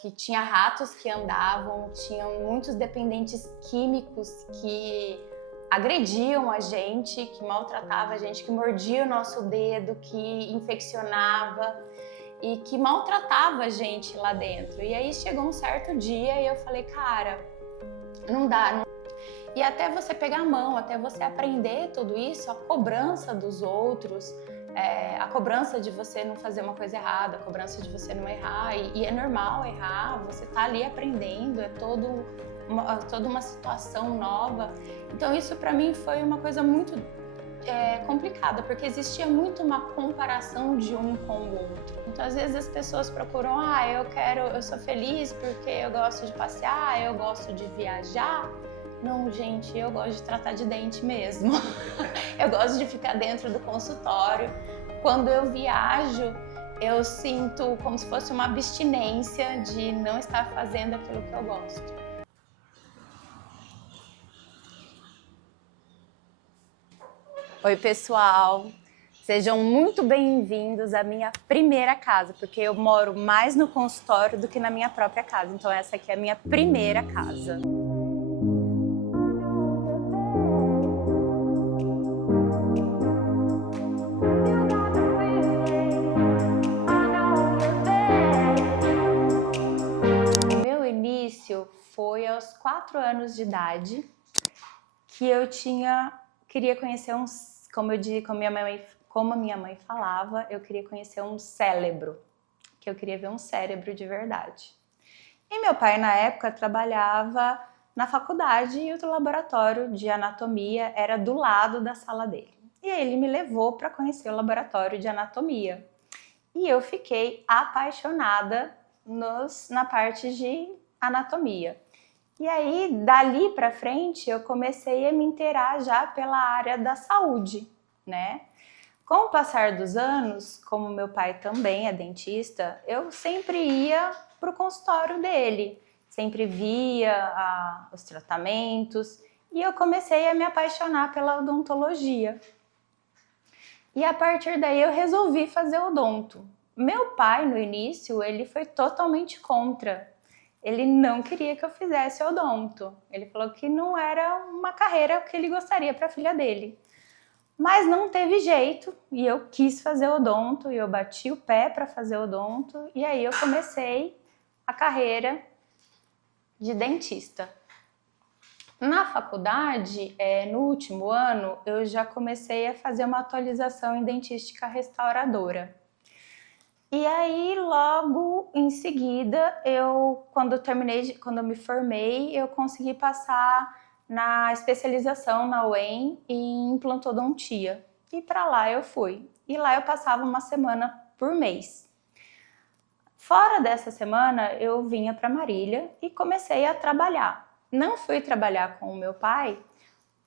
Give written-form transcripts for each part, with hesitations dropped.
que tinha ratos que andavam, tinham muitos dependentes químicos que agrediam a gente, que maltratavam a gente, que mordiam o nosso dedo, que infeccionava e que maltratava a gente lá dentro. E aí chegou um certo dia e eu falei, cara, não dá. E até você pegar a mão, até você aprender tudo isso, a cobrança dos outros, a cobrança de você não fazer uma coisa errada, a cobrança de você não errar, e é normal errar, você tá ali aprendendo, é toda uma situação nova. Então isso para mim foi uma coisa muito complicada, porque existia muito uma comparação de um com o outro. Então às vezes as pessoas procuram, eu sou feliz porque eu gosto de passear, eu gosto de viajar. Não, gente, eu gosto de tratar de dente mesmo. Eu gosto de ficar dentro do consultório. Quando eu viajo, eu sinto como se fosse uma abstinência de não estar fazendo aquilo que eu gosto. Oi, pessoal. Sejam muito bem-vindos à minha primeira casa, porque eu moro mais no consultório do que na minha própria casa. Então essa aqui é a minha primeira casa. Foi aos 4 anos de idade que eu queria conhecer como a minha mãe falava, eu queria conhecer um cérebro, que eu queria ver um cérebro de verdade. E meu pai na época trabalhava na faculdade e o laboratório de anatomia era do lado da sala dele. E aí ele me levou para conhecer o laboratório de anatomia. E eu fiquei apaixonada na parte de anatomia. E aí, dali para frente, eu comecei a me inteirar já pela área da saúde, né? Com o passar dos anos, como meu pai também é dentista, eu sempre ia para o consultório dele, sempre via os tratamentos e eu comecei a me apaixonar pela odontologia. E a partir daí eu resolvi fazer odonto. Meu pai, no início, ele foi totalmente contra. Ele não queria que eu fizesse odonto. Ele falou que não era uma carreira que ele gostaria para a filha dele. Mas não teve jeito e eu quis fazer odonto e eu bati o pé para fazer odonto e aí eu comecei a carreira de dentista. Na faculdade, no último ano, eu já comecei a fazer uma atualização em dentística restauradora. E aí, logo em seguida, quando eu me formei, eu consegui passar na especialização na UEM em implantodontia. E para lá eu fui. E lá eu passava uma semana por mês. Fora dessa semana, eu vinha para Marília e comecei a trabalhar. Não fui trabalhar com o meu pai.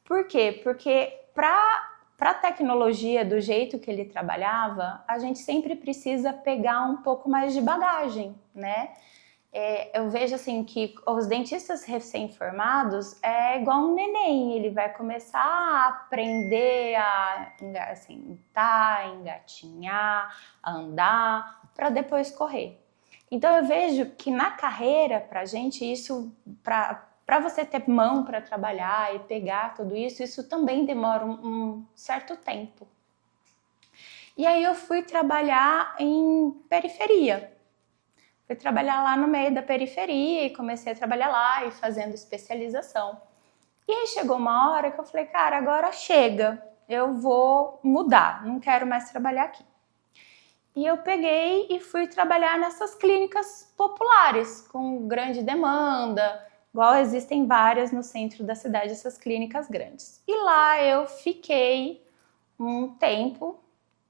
Por quê? Porque para a tecnologia, do jeito que ele trabalhava, a gente sempre precisa pegar um pouco mais de bagagem, né? Eu vejo assim que os dentistas recém-formados é igual um neném, ele vai começar a aprender a sentar, engatinhar, a andar, para depois correr. Então eu vejo que na carreira, pra gente, isso, para você ter mão para trabalhar e pegar tudo isso, isso também demora um certo tempo. E aí eu fui trabalhar em periferia. Fui trabalhar lá no meio da periferia e comecei a trabalhar lá e fazendo especialização. E aí chegou uma hora que eu falei, cara, agora chega, eu vou mudar, não quero mais trabalhar aqui. E eu peguei e fui trabalhar nessas clínicas populares, com grande demanda, igual existem várias no centro da cidade, essas clínicas grandes. E lá eu fiquei um tempo,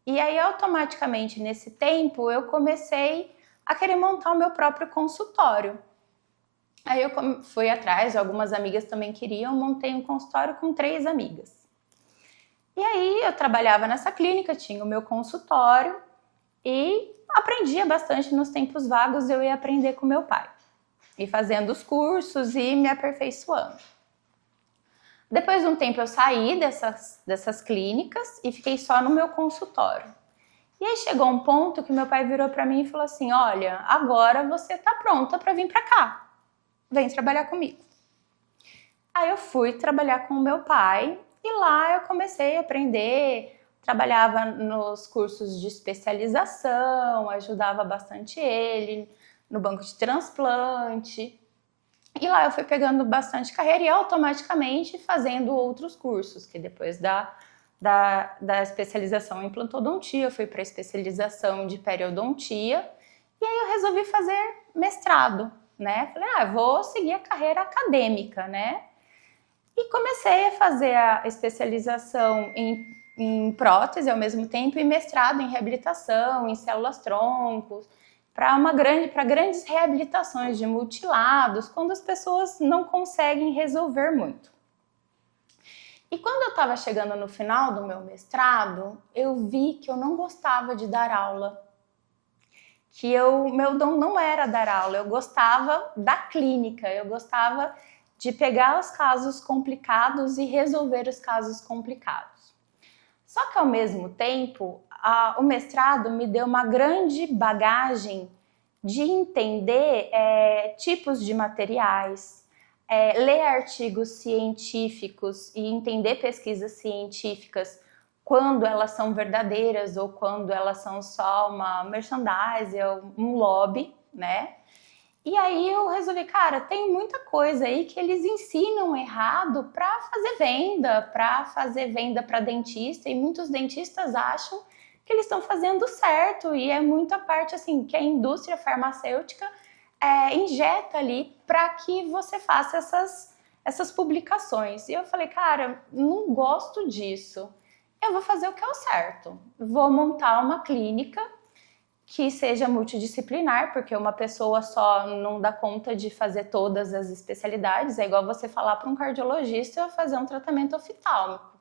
e aí automaticamente nesse tempo eu comecei a querer montar o meu próprio consultório. Aí eu fui atrás, algumas amigas também queriam, montei um consultório com 3 amigas. E aí eu trabalhava nessa clínica, tinha o meu consultório e aprendia bastante nos tempos vagos, eu ia aprender com meu pai. E fazendo os cursos e me aperfeiçoando. Depois de um tempo eu saí dessas clínicas e fiquei só no meu consultório. E aí chegou um ponto que meu pai virou para mim e falou assim, olha, agora você tá pronta para vir para cá, vem trabalhar comigo. Aí eu fui trabalhar com o meu pai e lá eu comecei a aprender, trabalhava nos cursos de especialização, ajudava bastante ele no banco de transplante. E lá eu fui pegando bastante carreira e automaticamente fazendo outros cursos, que depois da especialização em implantodontia, eu fui para a especialização de periodontia e aí eu resolvi fazer mestrado, né? Falei, vou seguir a carreira acadêmica, né? E comecei a fazer a especialização em prótese ao mesmo tempo e mestrado em reabilitação, em células-troncos, para grandes reabilitações de mutilados, quando as pessoas não conseguem resolver muito. E quando eu estava chegando no final do meu mestrado, eu vi que eu não gostava de dar aula, que meu dom não era dar aula, eu gostava da clínica, eu gostava de pegar os casos complicados e resolver os casos complicados. Só que ao mesmo tempo, o mestrado me deu uma grande bagagem de entender tipos de materiais, ler artigos científicos e entender pesquisas científicas quando elas são verdadeiras ou quando elas são só uma merchandise ou um lobby, né? E aí eu resolvi, cara, tem muita coisa aí que eles ensinam errado para fazer venda para dentista, e muitos dentistas acham que eles estão fazendo certo, e é muita parte assim que a indústria farmacêutica injeta ali para que você faça essas publicações. E eu falei, cara, não gosto disso, eu vou fazer o que é o certo, vou montar uma clínica que seja multidisciplinar, porque uma pessoa só não dá conta de fazer todas as especialidades. É igual você falar para um cardiologista fazer um tratamento oftálmico.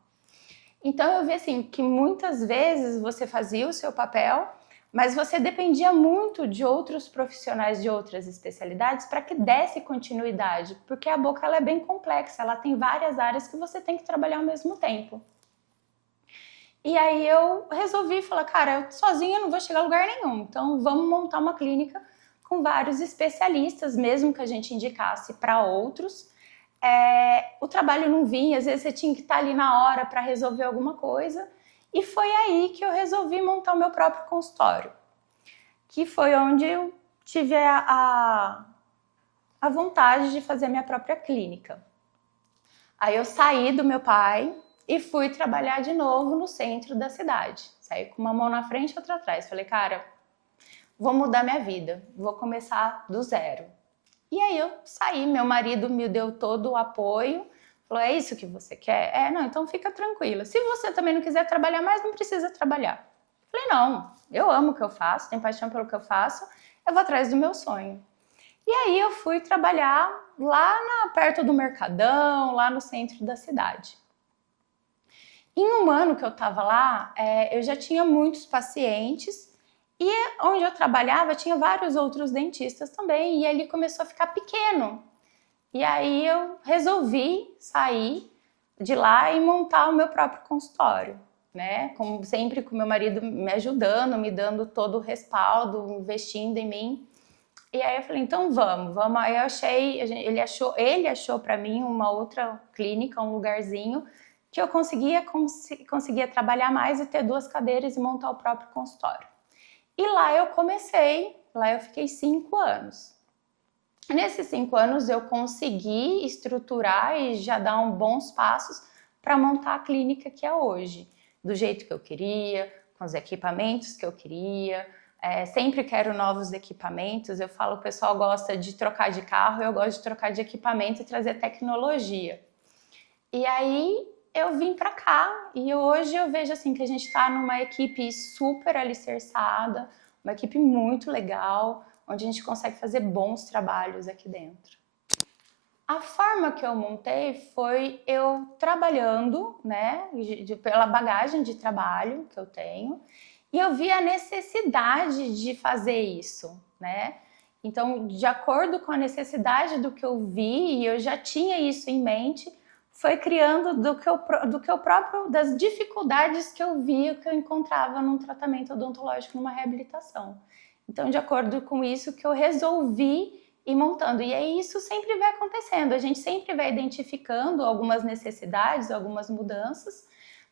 Então eu vi assim que muitas vezes você fazia o seu papel, mas você dependia muito de outros profissionais de outras especialidades para que desse continuidade, porque a boca ela é bem complexa, ela tem várias áreas que você tem que trabalhar ao mesmo tempo. E aí eu resolvi falar, cara, eu sozinha não vou chegar a lugar nenhum, então vamos montar uma clínica com vários especialistas, mesmo que a gente indicasse para outros. O trabalho não vinha, às vezes você tinha que estar ali na hora para resolver alguma coisa. E foi aí que eu resolvi montar o meu próprio consultório, que foi onde eu tive a vontade de fazer a minha própria clínica. Aí eu saí do meu pai e fui trabalhar de novo no centro da cidade. Saí com uma mão na frente e outra atrás. Falei, cara, vou mudar minha vida, vou começar do zero. E aí eu saí, meu marido me deu todo o apoio, falou, é isso que você quer? Não, então fica tranquila. Se você também não quiser trabalhar mais, não precisa trabalhar. Falei, não, eu amo o que eu faço, tenho paixão pelo que eu faço, eu vou atrás do meu sonho. E aí eu fui trabalhar lá perto do Mercadão, lá no centro da cidade. Em um ano que eu estava lá, eu já tinha muitos pacientes e onde eu trabalhava tinha vários outros dentistas também, e ele começou a ficar pequeno. E aí eu resolvi sair de lá e montar o meu próprio consultório, né? Como sempre, com meu marido me ajudando, me dando todo o respaldo, investindo em mim. E aí eu falei, então vamos. Aí eu achei, ele achou para mim uma outra clínica, um lugarzinho que eu conseguia trabalhar mais e ter 2 cadeiras e montar o próprio consultório. E lá eu comecei, lá eu fiquei 5 anos. Nesses 5 anos eu consegui estruturar e já dar bons passos para montar a clínica que é hoje, do jeito que eu queria, com os equipamentos que eu queria. Sempre quero novos equipamentos. Eu falo, o pessoal gosta de trocar de carro, eu gosto de trocar de equipamento e trazer tecnologia. E aí eu vim para cá e hoje eu vejo assim que a gente está numa equipe super alicerçada, uma equipe muito legal, onde a gente consegue fazer bons trabalhos aqui dentro. A forma que eu montei foi eu trabalhando, né, pela bagagem de trabalho que eu tenho, e eu vi a necessidade de fazer isso, né? Então, de acordo com a necessidade do que eu vi, e eu já tinha isso em mente, foi criando das dificuldades que eu via, que eu encontrava num tratamento odontológico, numa reabilitação. Então, de acordo com isso, que eu resolvi ir montando. E aí isso sempre vai acontecendo, a gente sempre vai identificando algumas necessidades, algumas mudanças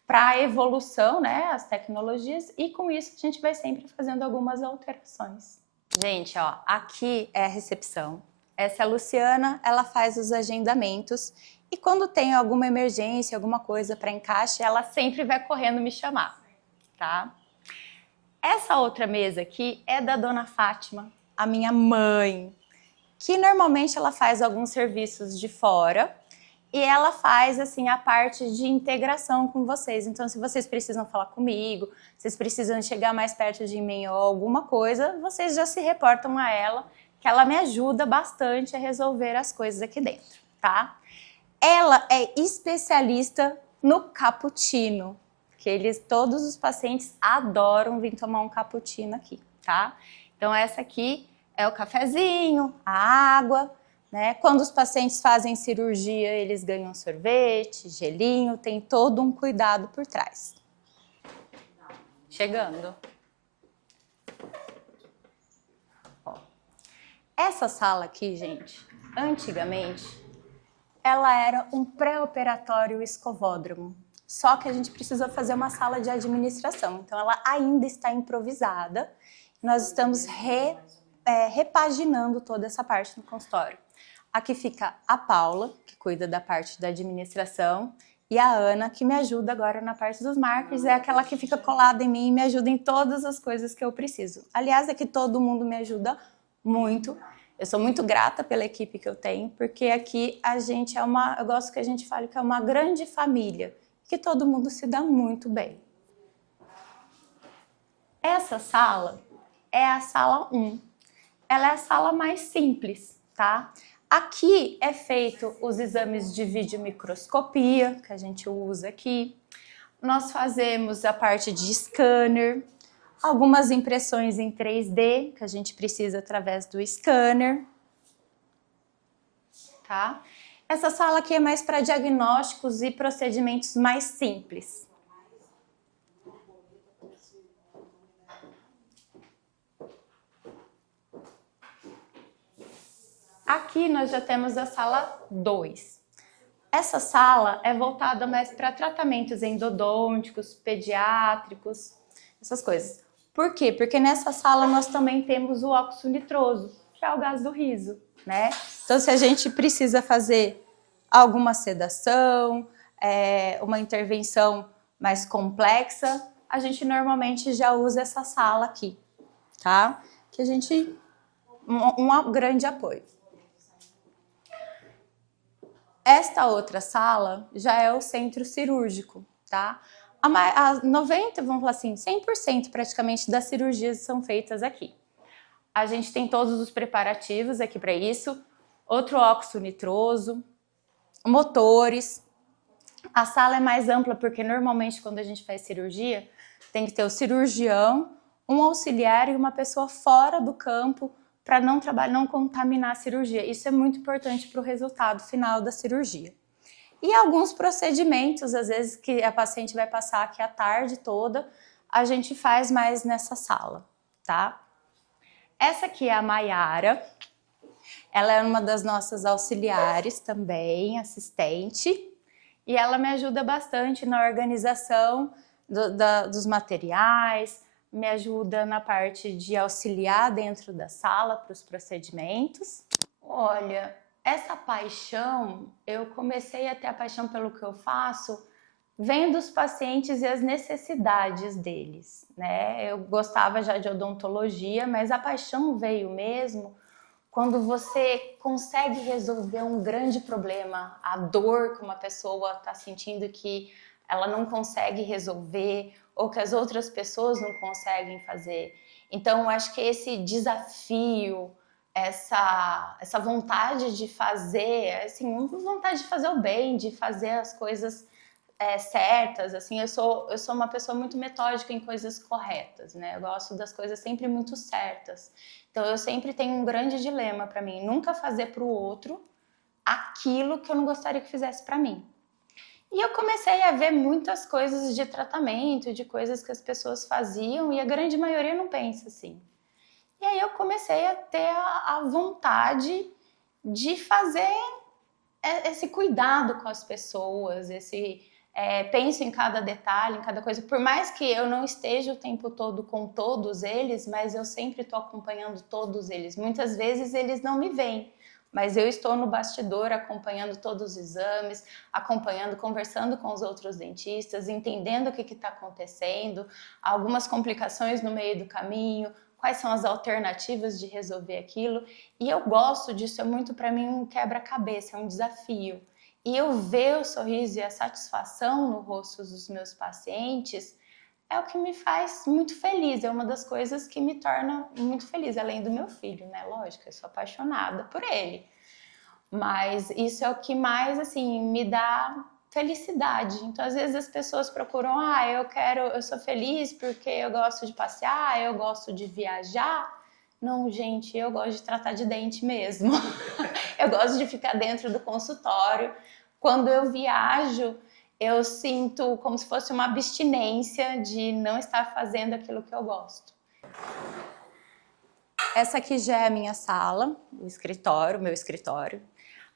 para a evolução, né, as tecnologias, e com isso a gente vai sempre fazendo algumas alterações. Gente, ó, aqui é a recepção. Essa é a Luciana, ela faz os agendamentos e quando tem alguma emergência, alguma coisa para encaixe, ela sempre vai correndo me chamar, tá? Essa outra mesa aqui é da Dona Fátima, a minha mãe, que normalmente ela faz alguns serviços de fora e ela faz assim a parte de integração com vocês. Então, se vocês precisam falar comigo, vocês precisam chegar mais perto de mim ou alguma coisa, vocês já se reportam a ela, que ela me ajuda bastante a resolver as coisas aqui dentro, tá? Ela é especialista no cappuccino, que todos os pacientes adoram vir tomar um cappuccino aqui, tá? Então essa aqui é o cafezinho, a água, né? Quando os pacientes fazem cirurgia, eles ganham sorvete, gelinho, tem todo um cuidado por trás. Chegando. Ó. Essa sala aqui, gente, antigamente, ela era um pré-operatório escovódromo. Só que a gente precisa fazer uma sala de administração. Então, ela ainda está improvisada. Nós estamos repaginando toda essa parte no consultório. Aqui fica a Paula, que cuida da parte da administração, e a Ana, que me ajuda agora na parte dos marketing, é aquela que fica colada em mim e me ajuda em todas as coisas que eu preciso. Aliás, é que todo mundo me ajuda muito. Eu sou muito grata pela equipe que eu tenho, porque aqui a gente eu gosto que a gente fale que é uma grande família, que todo mundo se dá muito bem. Essa sala é a sala 1. Ela é a sala mais simples, tá? Aqui é feito os exames de videomicroscopia, que a gente usa aqui. Nós fazemos a parte de scanner, algumas impressões em 3D, que a gente precisa através do scanner, tá? Essa sala aqui é mais para diagnósticos e procedimentos mais simples. Aqui nós já temos a sala 2. Essa sala é voltada mais para tratamentos endodônticos, pediátricos, essas coisas. Por quê? Porque nessa sala nós também temos o óxido nitroso, que é o gás do riso, né? Então, se a gente precisa fazer alguma sedação, uma intervenção mais complexa, a gente normalmente já usa essa sala aqui, tá? Que a gente... um grande apoio. Esta outra sala já é o centro cirúrgico, tá? A 90, vamos falar assim, 100% praticamente das cirurgias são feitas aqui. A gente tem todos os preparativos aqui para isso, outro óxido nitroso, motores. A sala é mais ampla porque normalmente quando a gente faz cirurgia, tem que ter o cirurgião, um auxiliar e uma pessoa fora do campo para não contaminar a cirurgia. Isso é muito importante para o resultado final da cirurgia. E alguns procedimentos, às vezes, que a paciente vai passar aqui a tarde toda, a gente faz mais nessa sala, tá? Essa aqui é a Maiara. Ela é uma das nossas auxiliares também, assistente, e ela me ajuda bastante na organização dos materiais, me ajuda na parte de auxiliar dentro da sala para os procedimentos. Olha, essa paixão, eu comecei a ter a paixão pelo que eu faço vendo os pacientes e as necessidades deles, né? Eu gostava já de odontologia, mas a paixão veio mesmo quando você consegue resolver um grande problema, a dor que uma pessoa está sentindo que ela não consegue resolver ou que as outras pessoas não conseguem fazer. Então, eu acho que esse desafio, essa vontade de fazer, assim, vontade de fazer o bem, de fazer as coisas certas, assim, eu sou uma pessoa muito metódica em coisas corretas, né? Eu gosto das coisas sempre muito certas. Então, eu sempre tenho um grande dilema para mim, nunca fazer para o outro aquilo que eu não gostaria que fizesse para mim. E eu comecei a ver muitas coisas de tratamento, de coisas que as pessoas faziam, e a grande maioria não pensa assim. E aí eu comecei a ter a vontade de fazer esse cuidado com as pessoas, penso em cada detalhe, em cada coisa. Por mais que eu não esteja o tempo todo com todos eles, mas eu sempre estou acompanhando todos eles. Muitas vezes eles não me veem, mas eu estou no bastidor acompanhando todos os exames, acompanhando, conversando com os outros dentistas, entendendo o que está acontecendo, algumas complicações no meio do caminho, quais são as alternativas de resolver aquilo. E eu gosto disso, é muito para mim um quebra-cabeça, é um desafio. E eu ver o sorriso e a satisfação no rosto dos meus pacientes é o que me faz muito feliz, é uma das coisas que me torna muito feliz, além do meu filho, né? Lógico, eu sou apaixonada por ele. Mas isso é o que mais, assim, me dá felicidade. Então, às vezes as pessoas procuram, eu sou feliz porque eu gosto de passear, eu gosto de viajar. Não, gente, eu gosto de tratar de dente mesmo. Eu gosto de ficar dentro do consultório. Quando eu viajo, eu sinto como se fosse uma abstinência de não estar fazendo aquilo que eu gosto. Essa aqui já é a minha sala, o escritório, meu escritório.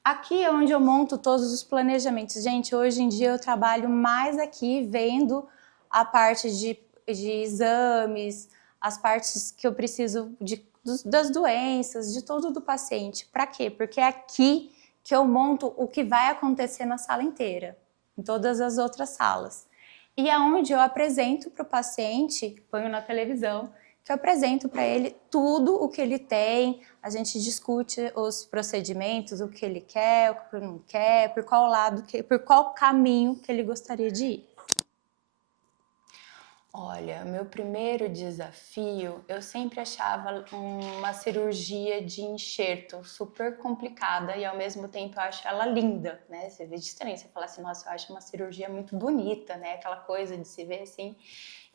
Aqui é onde eu monto todos os planejamentos. Gente, hoje em dia eu trabalho mais aqui vendo a parte de exames, as partes que eu preciso das doenças, de tudo do paciente. Para quê? Porque é aqui que eu monto o que vai acontecer na sala inteira, em todas as outras salas. E é onde eu apresento para o paciente, ponho na televisão, que eu apresento para ele tudo o que ele tem, a gente discute os procedimentos, o que ele quer, o que ele não quer, por qual lado, por qual caminho que ele gostaria de ir. Olha, meu primeiro desafio, eu sempre achava uma cirurgia de enxerto super complicada e ao mesmo tempo eu acho ela linda, né? Você vê diferente, você fala assim, nossa, eu acho uma cirurgia muito bonita, né? Aquela coisa de se ver assim.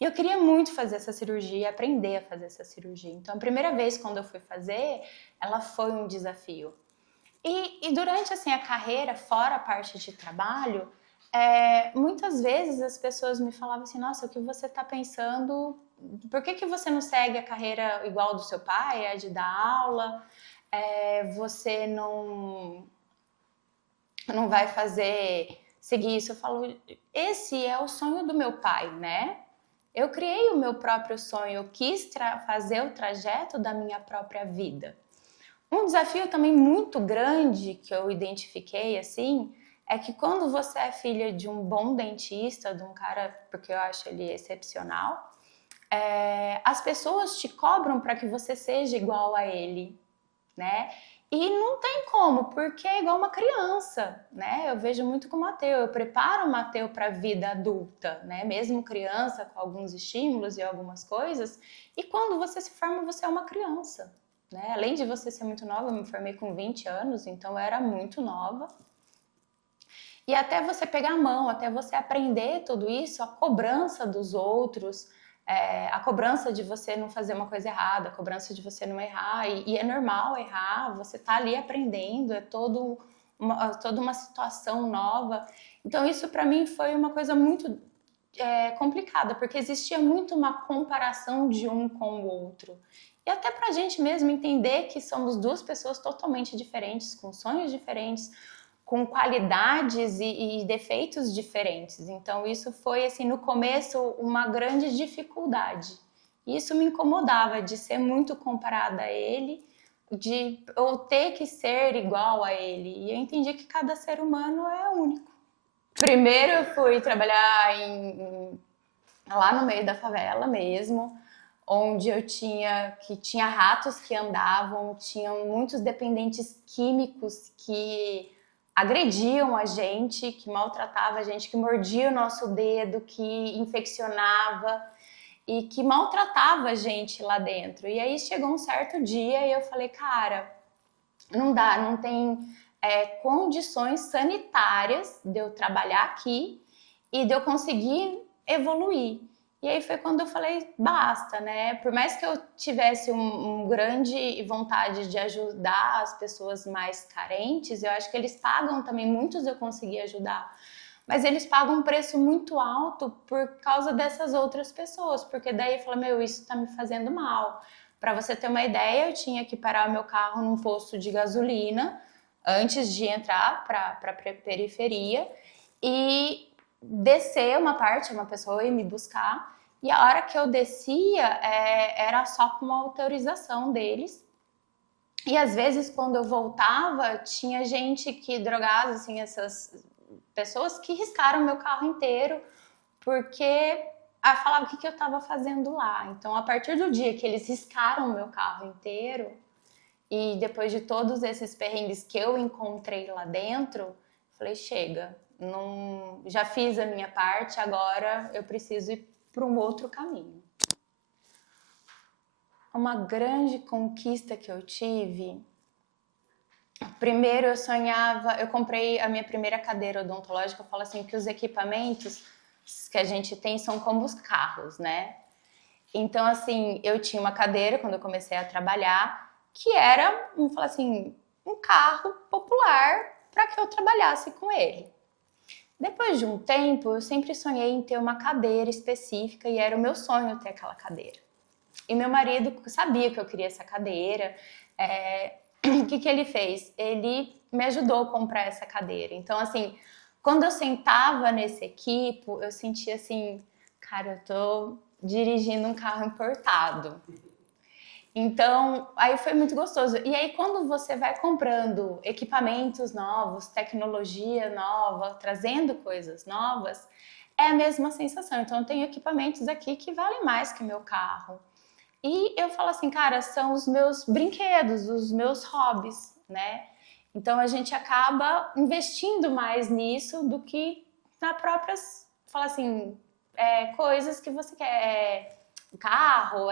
E eu queria muito fazer essa cirurgia, aprender a fazer essa cirurgia. Então, a primeira vez quando eu fui fazer, ela foi um desafio. E durante assim a carreira, fora a parte de trabalho, muitas vezes as pessoas me falavam assim, nossa, o que você está pensando, por que você não segue a carreira igual do seu pai, de dar aula, você não vai seguir isso? Eu falo, esse é o sonho do meu pai, né? Eu criei o meu próprio sonho, eu quis fazer o trajeto da minha própria vida. Um desafio também muito grande que eu identifiquei, assim, é que quando você é filha de um bom dentista, de um cara, porque eu acho ele excepcional, as pessoas te cobram para que você seja igual a ele, né? E não tem como, porque é igual uma criança, né? Eu vejo muito com o Mateu, eu preparo o Mateu para a vida adulta, né? Mesmo criança, com alguns estímulos e algumas coisas, e quando você se forma, você é uma criança, né? Além de você ser muito nova, eu me formei com 20 anos, então eu era muito nova. E até você pegar a mão, até você aprender tudo isso, a cobrança dos outros, a cobrança de você não fazer uma coisa errada, a cobrança de você não errar, e é normal errar, você tá ali aprendendo, é toda uma situação nova. Então isso para mim foi uma coisa muito complicada, porque existia muito uma comparação de um com o outro. E até pra gente mesmo entender que somos duas pessoas totalmente diferentes, com sonhos diferentes, com qualidades e defeitos diferentes. Então isso foi assim no começo uma grande dificuldade. Isso me incomodava de ser muito comparada a ele, de eu ter que ser igual a ele. E eu entendi que cada ser humano é único. Primeiro eu fui trabalhar lá no meio da favela mesmo, onde eu tinha ratos que andavam, tinham muitos dependentes químicos que agrediam a gente, que maltratavam a gente, que mordia o nosso dedo, que infeccionava e que maltratava a gente lá dentro. E aí chegou um certo dia e eu falei, cara, não dá, não tem condições sanitárias de eu trabalhar aqui e de eu conseguir evoluir. E aí foi quando eu falei, basta, né? Por mais que eu tivesse uma grande vontade de ajudar as pessoas mais carentes, eu acho que eles pagam também, muitos eu consegui ajudar. mas eles pagam um preço muito alto por causa dessas outras pessoas, porque daí fala, meu, isso tá me fazendo mal. Para você ter uma ideia, eu tinha que parar o meu carro num posto de gasolina antes de entrar para a periferia e descer uma parte, uma pessoa ia me buscar, e a hora que eu descia era só com uma autorização deles. E às vezes quando eu voltava, tinha gente que drogada, assim, essas pessoas que riscaram meu carro inteiro, porque falava o que eu estava fazendo lá. Então, a partir do dia que eles riscaram meu carro inteiro, e depois de todos esses perrengues que eu encontrei lá dentro, falei, chega, não, já fiz a minha parte, agora eu preciso ir para um outro caminho. Uma grande conquista que eu tive, primeiro eu sonhava, eu comprei a minha primeira cadeira odontológica, eu falo assim, que os equipamentos que a gente tem são como os carros, né? Então, assim, eu tinha uma cadeira quando eu comecei a trabalhar, que era, vamos falar assim, um carro popular para que eu trabalhasse com ele. Depois de um tempo, eu sempre sonhei em ter uma cadeira específica e era o meu sonho ter aquela cadeira. E meu marido sabia que eu queria essa cadeira. O que ele fez? Ele me ajudou a comprar essa cadeira. Então, assim, quando eu sentava nesse equipo, eu sentia assim, cara, eu tô dirigindo um carro importado. Então, aí foi muito gostoso. E aí, quando você vai comprando equipamentos novos, tecnologia nova, trazendo coisas novas, é a mesma sensação. Então, eu tenho equipamentos aqui que valem mais que meu carro. E eu falo assim, cara, são os meus brinquedos, os meus hobbies, né? Então, a gente acaba investindo mais nisso do que na próprias, fala assim, coisas que você quer. Carro,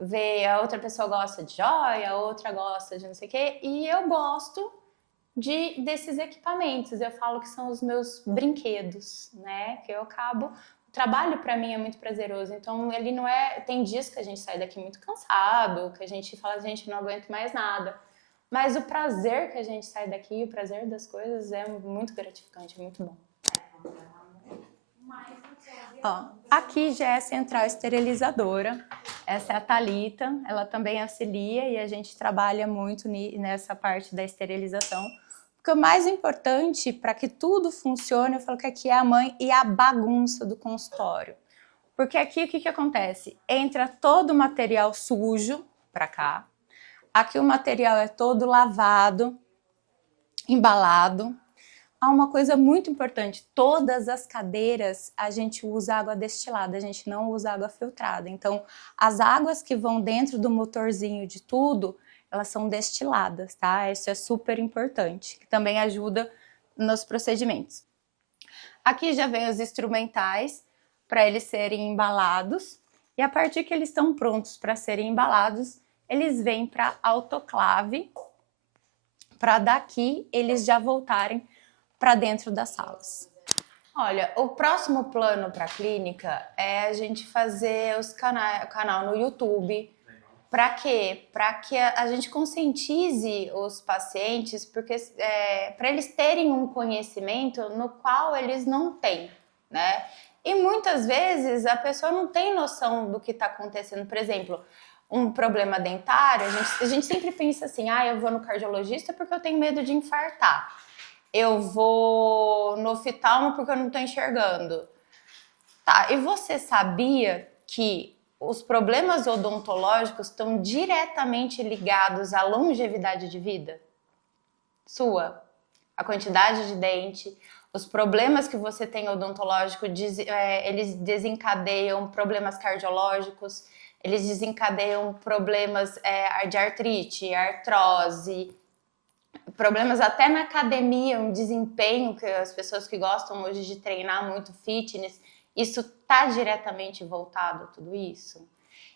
ver a outra pessoa gosta de joia, a outra gosta de não sei o quê, e eu gosto desses equipamentos. Eu falo que são os meus brinquedos, né? Que eu acabo, o trabalho para mim é muito prazeroso. Então ele não é, tem dias que a gente sai daqui muito cansado, que a gente fala, gente, não aguento mais nada. Mas o prazer que a gente sai daqui, o prazer das coisas é muito gratificante, é muito bom. Ó, aqui já é a central esterilizadora. Essa é a Thalita, ela também auxilia e a gente trabalha muito nessa parte da esterilização. Porque o mais importante para que tudo funcione, eu falo que aqui é a mãe e a bagunça do consultório. Porque aqui o que acontece? Entra todo o material sujo para cá. Aqui o material é todo lavado, embalado. Há uma coisa muito importante, todas as cadeiras a gente usa água destilada, a gente não usa água filtrada. Então, as águas que vão dentro do motorzinho de tudo, elas são destiladas, tá? Isso é super importante, que também ajuda nos procedimentos. Aqui já vem os instrumentais para eles serem embalados, e a partir que eles estão prontos para serem embalados, eles vêm para autoclave, para daqui eles já voltarem para dentro das salas. Olha, o próximo plano para a clínica é a gente fazer o canal no YouTube. Para quê? Para que a gente conscientize os pacientes, porque para eles terem um conhecimento no qual eles não têm, né? E muitas vezes a pessoa não tem noção do que está acontecendo. Por exemplo, um problema dentário, a gente sempre pensa assim, eu vou no cardiologista porque eu tenho medo de infartar. Eu vou no oftalmo porque eu não estou enxergando. Tá, e você sabia que os problemas odontológicos estão diretamente ligados à longevidade de vida sua? A quantidade de dente, os problemas que você tem odontológico, eles desencadeiam problemas cardiológicos, eles desencadeiam problemas de artrite, artrose, problemas até na academia, um desempenho que as pessoas que gostam hoje de treinar muito fitness, isso está diretamente voltado a tudo isso.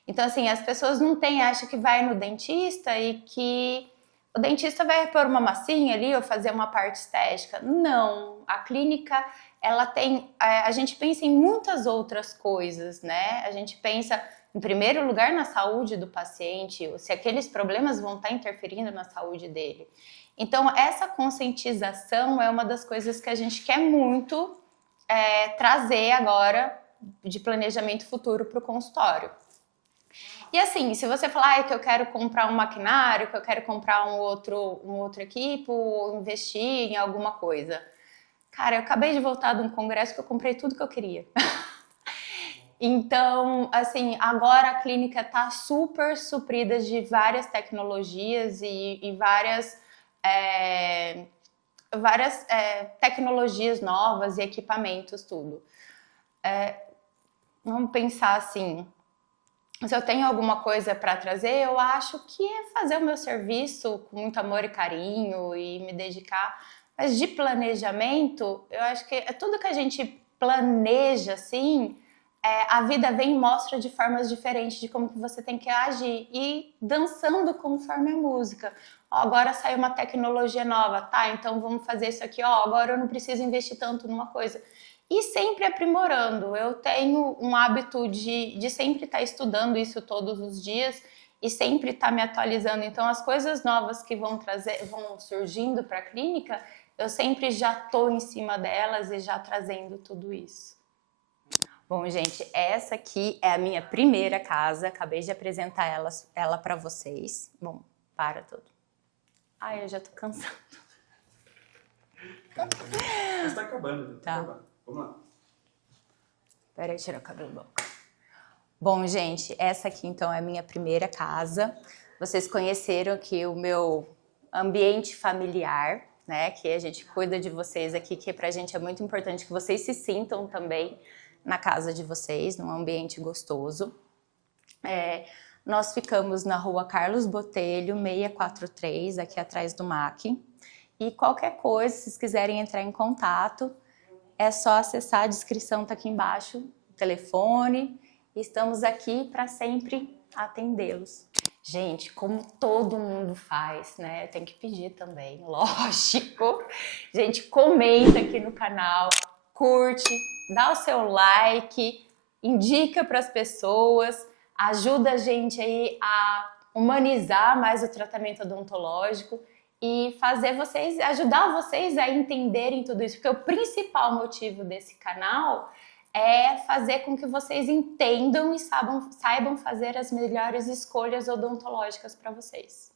Então, assim, as pessoas não têm, acham que vai no dentista e que o dentista vai pôr uma massinha ali ou fazer uma parte estética. Não, a clínica, ela tem, a gente pensa em muitas outras coisas, né? A gente pensa em primeiro lugar, na saúde do paciente, se aqueles problemas vão estar interferindo na saúde dele. Então, essa conscientização é uma das coisas que a gente quer muito trazer agora de planejamento futuro para o consultório. E assim, se você falar que eu quero comprar um maquinário, que eu quero comprar um outro equipo, ou investir em alguma coisa. Cara, eu acabei de voltar de um congresso que eu comprei tudo que eu queria. Então, assim, agora a clínica está super suprida de várias tecnologias e várias tecnologias novas e equipamentos, tudo. Vamos pensar assim, se eu tenho alguma coisa para trazer, eu acho que é fazer o meu serviço com muito amor e carinho e me dedicar. Mas de planejamento, eu acho que é tudo que a gente planeja, assim, a vida vem e mostra de formas diferentes de como que você tem que agir e dançando conforme a música. Ó, agora saiu uma tecnologia nova, tá? Então vamos fazer isso aqui, ó, agora eu não preciso investir tanto numa coisa. E sempre aprimorando. Eu tenho um hábito de sempre estar estudando isso todos os dias e sempre estar me atualizando. Então, as coisas novas que vão surgindo para a clínica, eu sempre já estou em cima delas e já trazendo tudo isso. Bom, gente, essa aqui é a minha primeira casa. Acabei de apresentar ela para vocês. Bom, para tudo. Ai, eu já tô cansada. Mas tá acabando. Tá. Acabando. Vamos lá. Peraí, tirar o cabelo da boca. Bom, gente, essa aqui então é a minha primeira casa. Vocês conheceram aqui o meu ambiente familiar, né? Que a gente cuida de vocês aqui, que pra gente é muito importante que vocês se sintam também na casa de vocês, num ambiente gostoso. Nós ficamos na rua Carlos Botelho, 643, aqui atrás do MAC. E qualquer coisa, se vocês quiserem entrar em contato, é só acessar, a descrição tá aqui embaixo, o telefone. Estamos aqui para sempre atendê-los. Gente, como todo mundo faz, né? Tem que pedir também, lógico. Gente, comenta aqui no canal, curte, dá o seu like, indica para as pessoas, ajuda a gente aí a humanizar mais o tratamento odontológico e ajudar vocês a entenderem tudo isso, porque o principal motivo desse canal é fazer com que vocês entendam e saibam fazer as melhores escolhas odontológicas para vocês.